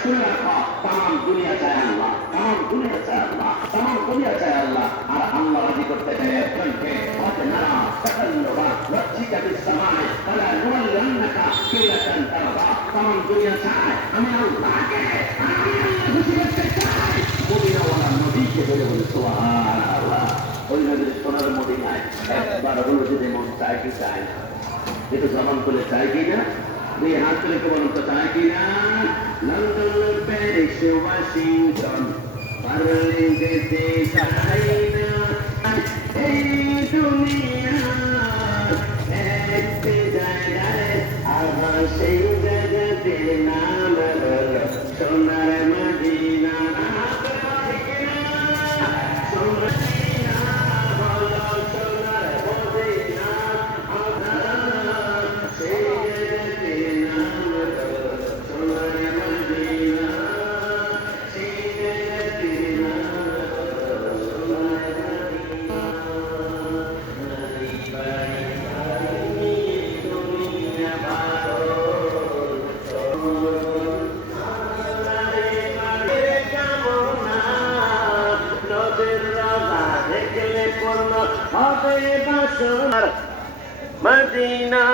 শুনে রাখো, তাম দুনিয়া চায় আল্লাহ, তাম দুনিয়া চায় আল্লাহ, তাম দুনিয়া চায় আল্লাহ। আর আল্লাহ রাজি করতে চায় একজনকে, হতে নারা তাকাল্লুবা ওয়াজিকা বিস সামাই ফালা নুওয়াল্লিন্নাকা কিবলাতান তারদা। তাম দুনিয়া চায় আমি আল্লাহকে, আমি আল্লাহ খুশি করতে চাই। মদিনাওয়ালা নবীকে বলে বলে সুবহানাল্লাহ। ওই নবীর সোনার মদিনায় একবার হলো যদি মন চায় কি চায় না, একটু জবান করে চায় কি না, দুই হাত তুলে কে বলুন তো চায় কি না। লন্ডন, প্যারিস, ওয়াশিংটন, বার্লিন যেতে চাই না, এই দুনিয়া একটি জায়গায়, আবার সেই জায়গাতে নাম হলো সোনার মদিনা। মদিনা